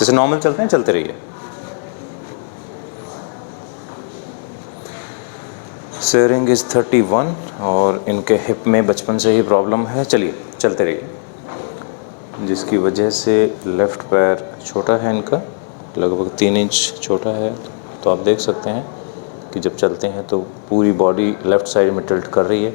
जैसे नॉर्मल चलते हैं चलते रहिए। शेयरिंग इज़ 31 और इनके हिप में बचपन से ही प्रॉब्लम है। चलिए चलते रहिए, जिसकी वजह से लेफ़्ट पैर छोटा है इनका, लगभग 3 इंच छोटा है। तो आप देख सकते हैं कि जब चलते हैं तो पूरी बॉडी लेफ़्ट साइड में टिल्ट कर रही है।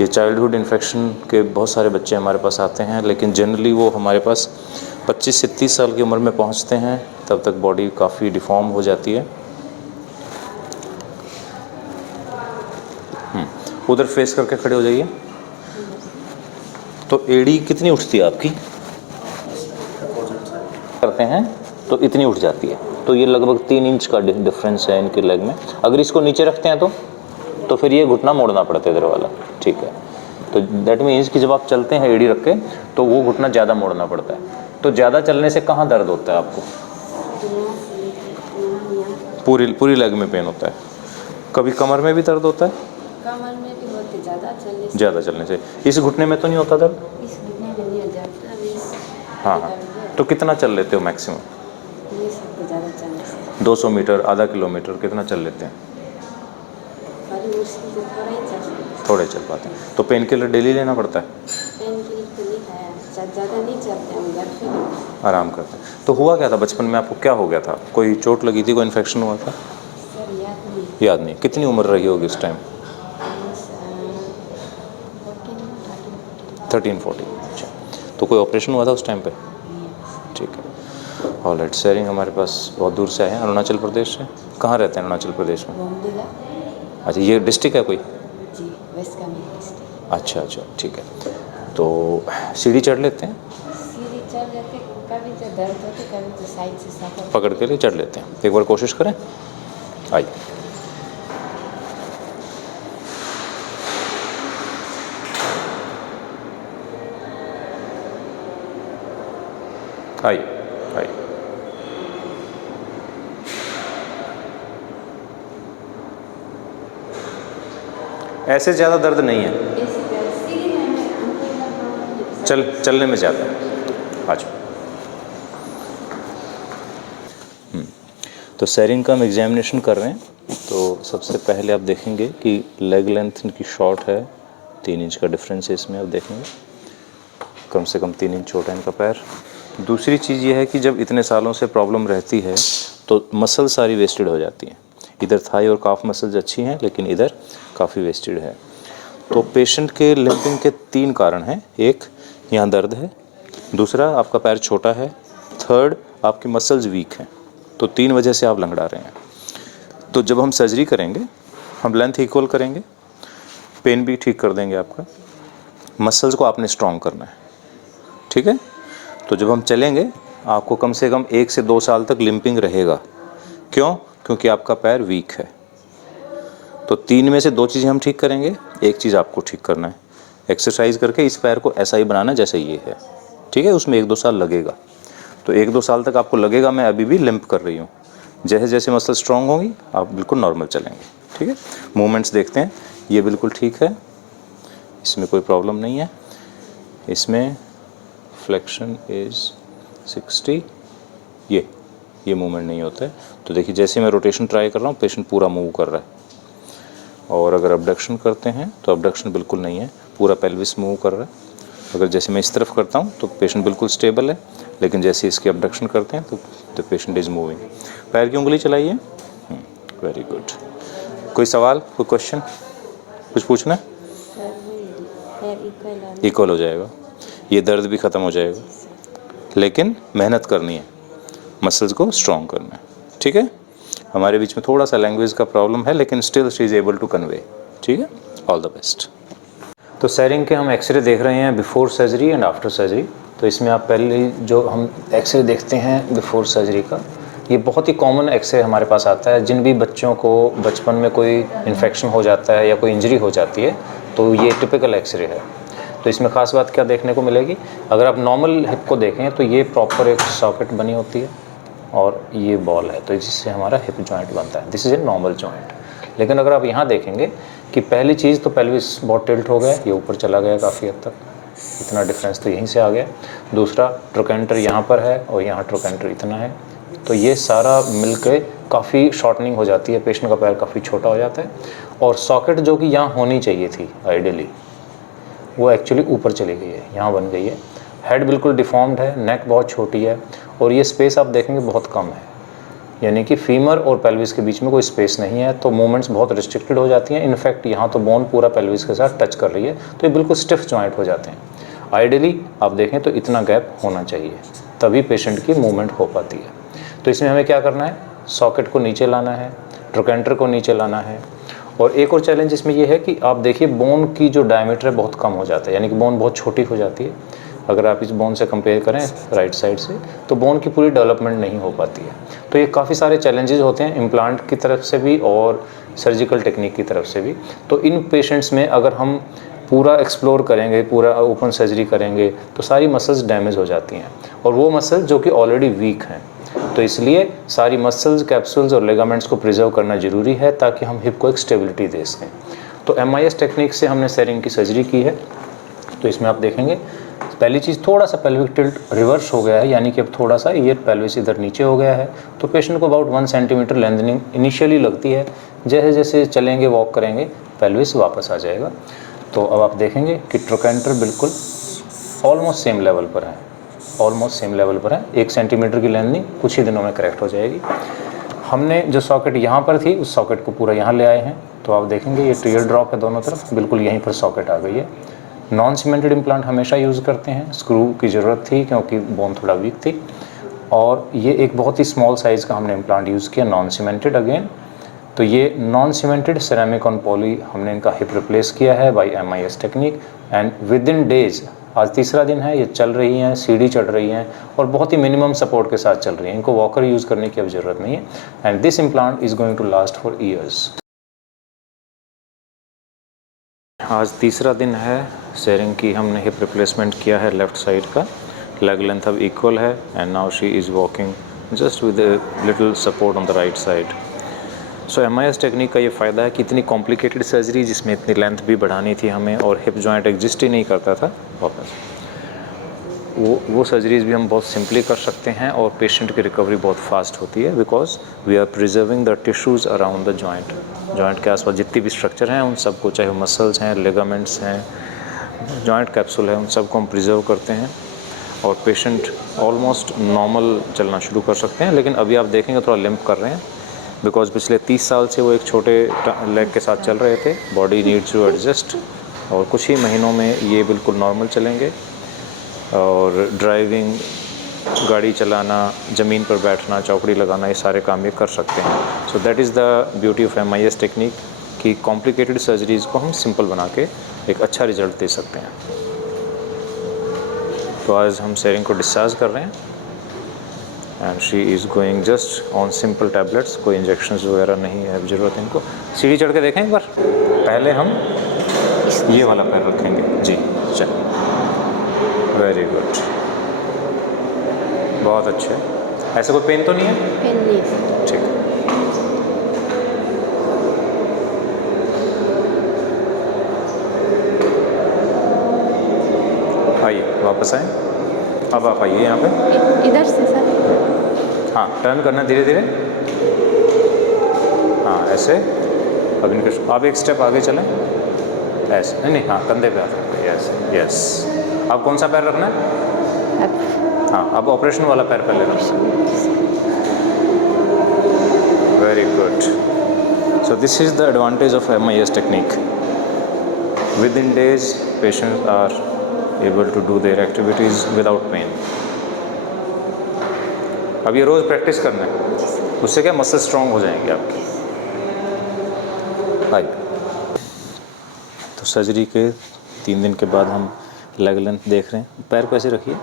ये चाइल्डहुड इन्फेक्शन के बहुत सारे बच्चे हमारे पास आते हैं, लेकिन जनरली वो हमारे पास 25 से 30 साल की उम्र में पहुंचते हैं, तब तक बॉडी काफ़ी डिफ़ॉर्म हो जाती है। उधर फेस करके खड़े हो जाइए। तो एड़ी कितनी उठती है आपकी? करते हैं तो इतनी उठ जाती है। तो ये लगभग 3 इंच का डिफरेंस है इनके लेग में। अगर इसको नीचे रखते हैं तो फिर ये घुटना मोड़ना पड़ता है इधर वाला, ठीक है। तो दैट मीन्स कि जब आप चलते हैं एड़ी रख के तो वो घुटना ज़्यादा मोड़ना पड़ता है। तो ज़्यादा चलने से कहाँ दर्द होता है आपको? पूरी लेग में पेन होता है। कभी कमर में भी दर्द होता है? कमर में भी होते ज़्यादा चलने से। इस घुटने में तो नहीं होता दर्द? इस घुटने में नहीं हो जाता। हाँ। तो कितना चल लेते हो मैक्सिमम? ये सब तो ज़्यादा चलने से 200 मीटर, आधा किलोमीटर, कितना चल लेते हैं? बड़ी मुश्किल से थोड़ा ही चल सकते। थोड़े चल पाते हैं। तो पेन किलर डेली लेना पड़ता है? पेन किलर तो नहीं खाया, ज़्यादा नहीं चलते हम घर पे आराम करते हैं। तो हुआ क्या था बचपन में आपको, क्या हो गया था? कोई चोट लगी थी, कोई इन्फेक्शन हुआ था? सर याद नहीं। याद नहीं। कितनी उम्र रही होगी उस टाइम? 13-14। अच्छा, तो कोई ऑपरेशन हुआ था उस टाइम पे? ठीक है। ऑलराइट। शेयरिंग हमारे पास बहुत दूर से आए हैं, अरुणाचल प्रदेश से। कहाँ रहते हैं अरुणाचल प्रदेश में? बोमडिला। अच्छा, ये डिस्ट्रिक्ट है कोई? जी, वेस्ट कामेंग डिस्ट्रिक्ट। अच्छा अच्छा, ठीक है। तो सीढ़ी चढ़ लेते हैं? सीढ़ी चढ़ जाते, कभी तो दर्द होते, कभी तो साइड से सफ़र पकड़ के लिए चढ़ लेते हैं। एक बार कोशिश करें, आइए। आइए आइए। ऐसे ज़्यादा दर्द नहीं है, चलने में ज़्यादा है। आज तो शेयरिंग का हम एग्जामिनेशन कर रहे हैं। तो सबसे पहले आप देखेंगे कि लेग लेंथ इनकी शॉर्ट है, 3 इंच का डिफरेंस है इसमें। आप देखेंगे कम से कम 3 इंच छोटा है इनका पैर। दूसरी चीज़ ये है कि जब इतने सालों से प्रॉब्लम रहती है तो मसल सारी वेस्टेड हो जाती हैं। इधर थाई और काफ मसल्स अच्छी हैं, लेकिन इधर काफ़ी वेस्टेड है। तो पेशेंट के लिम्पिंग के 3 कारण हैं। एक, यहाँ दर्द है। दूसरा, आपका पैर छोटा है। थर्ड, आपकी मसल्स वीक हैं। तो 3 वजह से आप लंगड़ा रहे हैं। तो जब हम सर्जरी करेंगे, हम लेंथ इक्वल करेंगे, पेन भी ठीक कर देंगे आपका। मसल्स को आपने स्ट्रॉन्ग करना है, ठीक है। तो जब हम चलेंगे, आपको कम से कम 1 से 2 साल तक लिम्पिंग रहेगा। क्यों? क्योंकि आपका पैर वीक है। तो 3 में से 2 चीज़ें हम ठीक करेंगे, एक चीज़ आपको ठीक करना है। एक्सरसाइज करके इस पैर को ऐसा ही बनाना जैसे ये है, ठीक है। उसमें 1-2 साल लगेगा। तो 1-2 साल तक आपको लगेगा मैं अभी भी लिम्प कर रही हूँ। जैसे जैसे मसल स्ट्रॉन्ग होंगी आप बिल्कुल नॉर्मल चलेंगे, ठीक है। मूवमेंट्स देखते हैं, ये बिल्कुल ठीक है, इसमें कोई प्रॉब्लम नहीं है। इसमें फ्लेक्शन इज़ 60, ये मूवमेंट नहीं होता है। तो देखिए जैसे मैं रोटेशन ट्राई कर रहा हूँ, पेशेंट पूरा मूव कर रहा है। और अगर अबडक्शन करते हैं तो अबडक्शन बिल्कुल नहीं है, पूरा पेल्विस मूव कर रहा है। अगर जैसे मैं इस तरफ करता हूँ तो पेशेंट बिल्कुल स्टेबल है, लेकिन जैसे इसकी अबडक्शन करते हैं तो द पेशेंट इज़ मूविंग। पैर की उंगली चलाइए। Very good. कोई सवाल, कोई क्वेश्चन, कुछ पूछना है? इक्वल हो जाएगा, ये दर्द भी ख़त्म हो जाएगा, लेकिन मेहनत करनी है, मसल्स को स्ट्रॉन्ग करना है, ठीक है। हमारे बीच में थोड़ा सा लैंग्वेज का प्रॉब्लम है, लेकिन still she is able to convey, ठीक है। All the best. तो शेयरिंग के हम एक्सरे देख रहे हैं before surgery and after surgery. तो इसमें आप पहले जो हम एक्सरे देखते हैं बिफोर सर्जरी का, ये बहुत ही कॉमन एक्सरे हमारे पास आता है। जिन भी बच्चों को बचपन में कोई इन्फेक्शन हो जाता है या कोई इंजरी हो जाती है, तो ये टिपिकल एक्सरे है। तो इसमें ख़ास बात क्या देखने को मिलेगी, अगर आप नॉर्मल हिप को देखें तो ये प्रॉपर एक सॉकेट बनी होती है और ये बॉल है, तो जिससे हमारा हिप जॉइंट बनता है। This is a normal joint. लेकिन अगर आप यहाँ देखेंगे कि पहली चीज़ तो पेल्विस बहुत टिल्ट हो गया, ये ऊपर चला गया काफ़ी हद तक, इतना डिफरेंस तो यहीं से आ गया। दूसरा, ट्रोकेंटर यहाँ पर है और यहाँ ट्रोकेंटर इतना है, तो ये सारा मिलके काफ़ी शॉर्टनिंग हो जाती है, पेशेंट का पैर काफ़ी छोटा हो जाता है। और सॉकेट जो कि यहाँ होनी चाहिए थी आइडियली, वो एक्चुअली ऊपर चली गई है, यहाँ बन गई है। हेड बिल्कुल डिफॉर्म्ड है, नेक बहुत छोटी है, और ये स्पेस आप देखेंगे बहुत कम है, यानी कि फीमर और पेल्विस के बीच में कोई स्पेस नहीं है, तो मूवमेंट्स बहुत रिस्ट्रिक्टेड हो जाती हैं। इनफैक्ट यहाँ तो बोन पूरा पेल्विस के साथ टच कर रही है, तो ये बिल्कुल स्टिफ जॉइंट हो जाते हैं। आइडियली आप देखें तो इतना गैप होना चाहिए, तभी पेशेंट की मूवमेंट हो पाती है। तो इसमें हमें क्या करना है, सॉकेट को नीचे लाना है, ट्रोकेंटर को नीचे लाना है। और एक और चैलेंज इसमें यह है कि आप देखिए बोन की जो डायमीटर है बहुत कम हो जाता है, यानी कि बोन बहुत छोटी हो जाती है। अगर आप इस बोन से कंपेयर करें राइट साइड से, तो बोन की पूरी डेवलपमेंट नहीं हो पाती है। तो ये काफ़ी सारे चैलेंजेस होते हैं इम्प्लांट की तरफ से भी और सर्जिकल टेक्निक की तरफ से भी। तो इन पेशेंट्स में अगर हम पूरा एक्सप्लोर करेंगे, पूरा ओपन सर्जरी करेंगे, तो सारी मसल्स डैमेज हो जाती हैं, और वो मसल्स जो कि ऑलरेडी वीक हैं। तो इसलिए सारी मसल्स, कैप्सूल्स और लिगामेंट्स को प्रिजर्व करना ज़रूरी है, ताकि हम हिप को एक स्टेबिलिटी दे सकें। तो MIS टेक्निक से हमने सेरिंग की सर्जरी की है। तो इसमें आप देखेंगे पहली चीज़, थोड़ा सा पेल्विक टिल्ट रिवर्स हो गया है, यानी कि अब थोड़ा सा ये पेल्विस इधर नीचे हो गया है। तो पेशेंट को अबाउट 1 सेंटीमीटर लेंथनिंग इनिशियली लगती है, जैसे जैसे चलेंगे, वॉक करेंगे, पेल्विस वापस आ जाएगा। तो अब आप देखेंगे कि ट्रोकेंटर बिल्कुल ऑलमोस्ट सेम लेवल पर है, ऑलमोस्ट सेम लेवल पर है। 1 सेंटीमीटर की लेंथनिंग कुछ ही दिनों में करेक्ट हो जाएगी। हमने जो सॉकेट यहाँ पर थी, उस सॉकेट को पूरा यहाँ ले आए हैं। तो आप देखेंगे ये टीयर ड्रॉप है दोनों तरफ, बिल्कुल यहीं पर सॉकेट आ गई है। नॉन सीमेंटेड इम्प्लांट हमेशा यूज़ करते हैं, स्क्रू की ज़रूरत थी क्योंकि बोन थोड़ा वीक थी। और ये एक बहुत ही स्मॉल साइज़ का हमने इम्प्लांट यूज़ किया, नॉन सीमेंटेड अगेन। तो ये non cemented ceramic on poly हमने इनका हिप रिप्लेस किया है by MIS technique, and with in days, आज तीसरा दिन है, ये चल रही हैं, सीढ़ी चढ़ रही हैं, और बहुत ही मिनिमम सपोर्ट के साथ चल रही हैं। इनको वॉकर यूज़ करने की अब ज़रूरत नहीं है, and this implant is going to last for years. आज तीसरा दिन है, सेरिंग की हमने हिप रिप्लेसमेंट किया है लेफ़्ट साइड का, लेग लेंथ अब इक्वल है, and now she is walking just with a little support on the right side. So MIS technique का ये फ़ायदा है कि इतनी कॉम्प्लिकेटेड सर्जरी जिसमें इतनी लेंथ भी बढ़ानी थी हमें, और हिप जॉइंट एग्जिस्ट ही नहीं करता था वापस, वो सर्जरीज़ भी हम बहुत सिंपली कर सकते हैं, और पेशेंट की रिकवरी बहुत फास्ट होती है, because we are preserving the tissues around the joint. Joint के आसपास जितनी भी स्ट्रक्चर हैं उन सबको, चाहे वो मसल्स हैं, लिगामेंट्स हैं, जॉइंट कैप्सूल है, उन सबको हम प्रिजर्व करते हैं, और पेशेंट ऑलमोस्ट नॉर्मल चलना शुरू कर सकते हैं। लेकिन अभी आप देखेंगे थोड़ा लिम्प कर रहे हैं, बिकॉज पिछले 30 साल से वो एक छोटे लेग के साथ चल रहे थे। बॉडी नीड्स टू एडजस्ट, और कुछ ही महीनों में ये बिल्कुल नॉर्मल चलेंगे, और ड्राइविंग, गाड़ी चलाना, ज़मीन पर बैठना, चौकड़ी लगाना, ये सारे काम ये कर सकते हैं। So that is the beauty of MIS technique, कि कॉम्प्लिकेटेड सर्जरीज़ को हम सिंपल बना के एक अच्छा रिजल्ट दे सकते हैं। तो आज हम सेरिंग को डिस्चार्ज कर रहे हैं, and she is going just on simple tablets, कोई इंजेक्शंस वगैरह नहीं है ज़रूरत इनको। सीढ़ी चढ़ के देखें एक बार। पहले हम ये वाला पैर रखेंगे जी, चल, वेरी गुड, बहुत अच्छे। ऐसे कोई पेन तो नहीं है? पेन नहीं है। ठीक, आइए वापस आए। अब आप आइए यहाँ पे, इधर से सर। हाँ टर्न करना धीरे धीरे, हाँ ऐसे। अब इनके आप एक स्टेप आगे चलें, ऐसे नहीं नहीं, हाँ कंधे पे आ सकते, यस यस। अब कौन सा पैर रखना है? अब हाँ, अब ऑपरेशन वाला पैर पहले रखना। Very good. So this is the advantage of MIS technique. With in days patients are able to do their activities without pain. अब ये रोज़ प्रैक्टिस करना है, उससे क्या मसल स्ट्रॉन्ग हो जाएंगे आपके। आइए, तो सर्जरी के 3 दिन के बाद हम लेग लेंथ देख रहे हैं। पैर को ऐसे रखिए,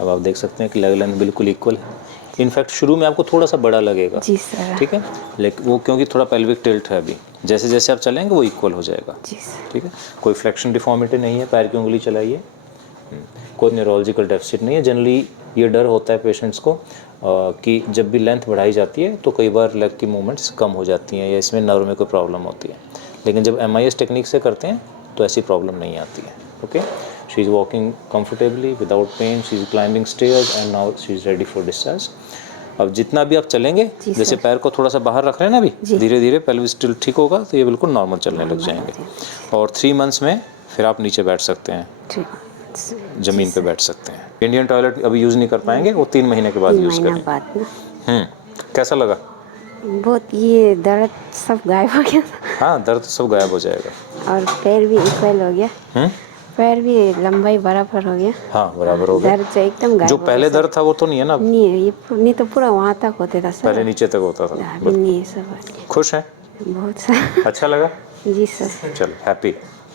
अब आप देख सकते हैं कि लेग लेंथ बिल्कुल इक्वल है। इनफैक्ट शुरू में आपको थोड़ा सा बड़ा लगेगा, जी सर, ठीक है, लेकिन वो क्योंकि थोड़ा पेल्विक टिल्ट है अभी, जैसे जैसे आप चलेंगे वो इक्वल हो जाएगा, जी सर। ठीक है। कोई फ्लेक्शन डिफॉर्मिटी नहीं है, पैर की उंगली चलाइए, कोई न्यूरोलॉजिकल डेफिसिट नहीं है। जनरली ये डर होता है पेशेंट्स को कि जब भी लेंथ बढ़ाई जाती है तो कई बार लेग की मूवमेंट्स कम हो जाती हैं, या इसमें नर्व में कोई प्रॉब्लम होती है। लेकिन जब MIS टेक्निक से करते हैं तो ऐसी प्रॉब्लम नहीं आती है, okay. She is walking comfortably without pain, she is climbing stairs and now she is ready for discharge. अब जितना भी आप चलेंगे, जी जैसे सर। पैर को थोड़ा सा बाहर रख रहे हैं ना अभी, जी। धीरे धीरे पेल्विस स्टिल ठीक होगा तो ये बिल्कुल नॉर्मल चलने लग नॉर्मल जाएंगे। हो जाएंगे। और 3 मंथ्स में फिर आप नीचे बैठ सकते हैं, ठीक। ज़मीन पे बैठ सकते हैं। इंडियन टॉयलेट अभी यूज़ नहीं कर पाएंगे, वो 3 महीने के बाद 3 यूज़ महीना करें। बाद ना कैसा लगा? बहुत, ये दर्द सब गायब हो गया हाँ, दर्द सब गायब हो जाएगा। और पैर भी इक्वल हो गया, हम्म, पैर भी लंबाई बराबर हो गया। हाँ बराबर हो गया। दर्द जो एकदम गायब जो हो गया पहले सब। दर्द था वो तो नहीं है ना अब? नहीं है, ये नहीं तो पूरा वहाँ तक होते था सर। पहले नीचे तक होता था। अभी नहीं है सब। खुश हैं? बहुत सर। अच्छा लगा? जी सर। चलो, happy.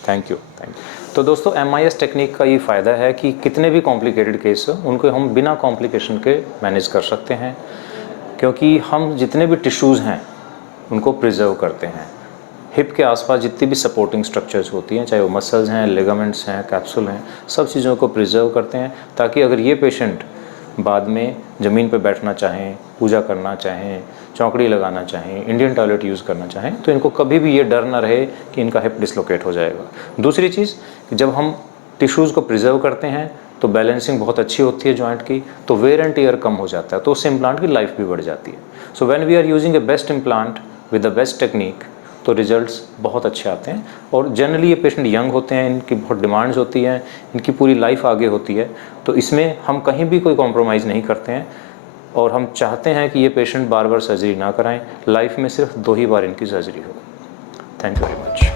Thank you, thank you. तो दोस्तों, MIS टेक्निक का ये फ़ायदा है कि कितने भी कॉम्प्लिकेटेड केस हो उनको हम बिना कॉम्प्लिकेशन के मैनेज कर सकते हैं, क्योंकि हम जितने भी टिश्यूज़ हैं उनको प्रिजर्व करते हैं। हिप के आसपास जितनी भी सपोर्टिंग स्ट्रक्चर्स होती हैं, चाहे वो मसल्स हैं, लिगामेंट्स हैं, कैप्सूल हैं, सब चीज़ों को प्रिजर्व करते हैं, ताकि अगर ये पेशेंट बाद में ज़मीन पर बैठना चाहें, पूजा करना चाहें, चौकड़ी लगाना चाहें, इंडियन टॉयलेट यूज़ करना चाहें, तो इनको कभी भी ये डर ना रहे कि इनका हिप डिसलोकेट हो जाएगा। दूसरी चीज़ कि जब हम टिश्यूज़ को प्रिजर्व करते हैं तो बैलेंसिंग बहुत अच्छी होती है जॉइंट की, तो वेयर एंड टीयर कम हो जाता है, तो उससे इम्प्लांट की लाइफ भी बढ़ जाती है। So when we are using a best implant with the best technique, तो रिजल्ट्स बहुत अच्छे आते हैं। और जनरली ये पेशेंट यंग होते हैं, इनकी बहुत डिमांड्स होती हैं, इनकी पूरी लाइफ आगे होती है, तो इसमें हम कहीं भी कोई कॉम्प्रोमाइज़ नहीं करते हैं। और हम चाहते हैं कि ये पेशेंट बार बार सर्जरी ना कराएं, लाइफ में सिर्फ 2 ही बार इनकी सर्जरी हो। Thank you very much.